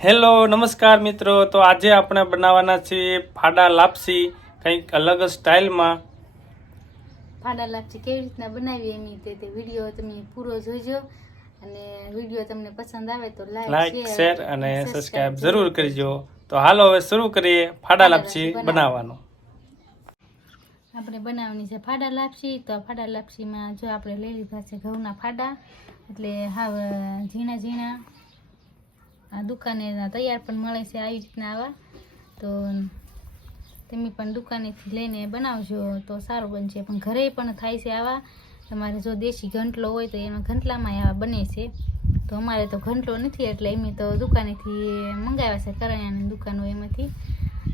Hello નમસ્કાર મિત્રો, તો આજે આપણે બનાવવાના છીએ ફાડા લાપસી, કંઈક અલગ સ્ટાઇલમાં. ફાડા લાપસી કેવી રીતના બનાવી એની તે વિડીયો તમે પૂરો જોજો અને વિડીયો તમને પસંદ આવે તો લાઈક શેર અને સબસ્ક્રાઇબ જરૂર કરજો. તો હાલો હવે શરૂ કરીએ ફાડા લાપસી બનાવવાનું. આપણે બનાવવાની છે ફાડા લાપસી. તો ફાડા લાપસીમાં જો આપણે લઈ લીધા છે ઘઉંના ફાડા, એટલે હાવ ઝીણા ઝીણા. આ દુકાને તૈયાર પણ મળે છે આવી રીતના આવા. તો તમે પણ દુકાનેથી લઈને બનાવજો તો સારું બનશે, પણ ઘરે પણ થાય છે આવા. તમારે જો દેશી ઘંટલો હોય તો એમાં ઘંટલામાં આવા બને છે. તો અમારે તો ઘંટલો નથી એટલે એમ તો દુકાનેથી મંગાવ્યા છે, કરાયાની દુકાનો એમાંથી.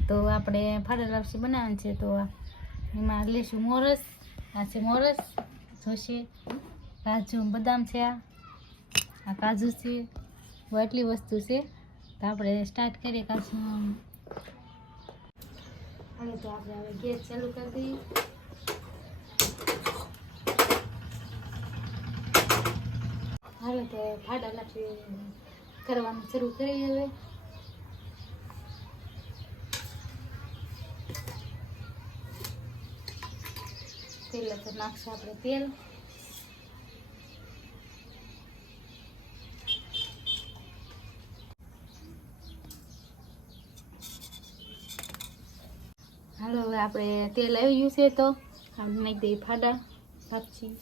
તો આપણે ફાડા લાપસી બનાવવાની છે. તો એમાં લઈશું મોરસ. આ છે મોરસ જોશે, કાજુ બદામ છે, આ કાજુ છે, આટલી વસ્તુ છે. તો આપણે સ્ટાર્ટ કરીએ કાજુ. હવે તો આપણે હવે ગેસ ચાલુ કરી દઈએ. હાલો તો ફાડા લાપસી કરવાનું શરૂ કરીએ. હવે પહેલાં તો નાખશું આપણે તેલ. હાલો હવે આપણે તેલ આવી ગયું છે તો આપણે નાખી દઈએ ફાડા લાપસી.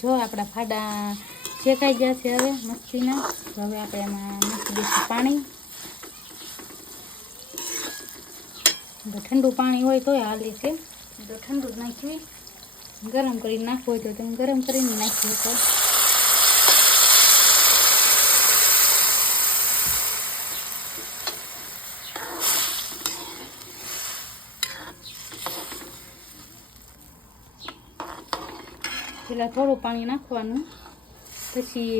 જો આપણા ફાડા શેકાઈ ગયા છે હવે મસ્તીના. તો હવે આપણે એમાં નાખી દઈશું પાણી. ઠંડુ પાણી હોય તોય હાલે છે, તો ઠંડુ જ નાખ્યું. ગરમ કરીને નાખવું હોય તો તમે ગરમ કરીને નાખી શકો. પેલા થોડું પાણી નાખવાનું, પછી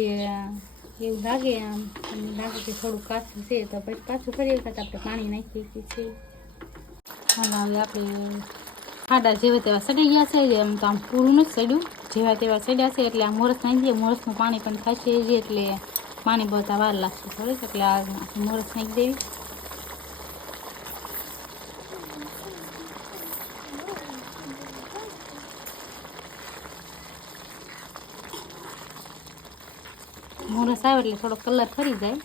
એવું લાગે આમ તમને લાગે કે થોડું કાચું છે તો પછી પાછું ફરી વખત આપણે પાણી નાખીએ છીએ. હાલો હવે આપણે ફાડા જેવા તેવા સડી ગયા છે. એમ તો આમ પૂરું નથી સડ્યું, જેવા તેવા સડ્યા છે એટલે આ મોરસ નાખી દઈએ. મોરસનું પાણી પણ થશે એટલે પાણી બહુ વાર લાગશે થોડીક, એટલે આ મોરસ નાખી દેવી. મોરસ આવે એટલે થોડો કલર ફરી જાય.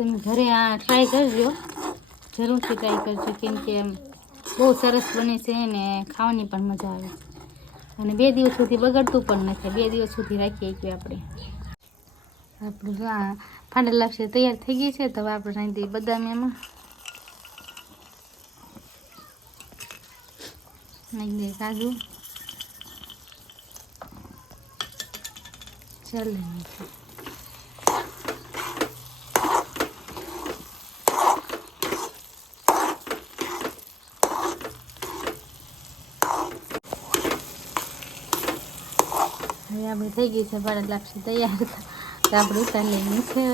તમે ઘરે આ ટ્રાય કરજો, જરૂરથી ટ્રાય કરજો, કેમ કે બહુ સરસ બને છે ને ખાવાની પણ મજા આવે છે. અને 2 દિવસ સુધી બગડતું પણ નથી. 2 દિવસ સુધી રાખીએ કે આપણે. આપણું આ ફાડા લાપસી તૈયાર થઈ ગઈ છે. તો હવે આપણે નાખી દઈએ બદામ. એમાં નાખી દઈએ કાજુ. ચાલે હવે આપણે થઈ ગઈ છે ફાડા લાપસી તૈયાર. તો આપણે ઉતારી લઈએ છે.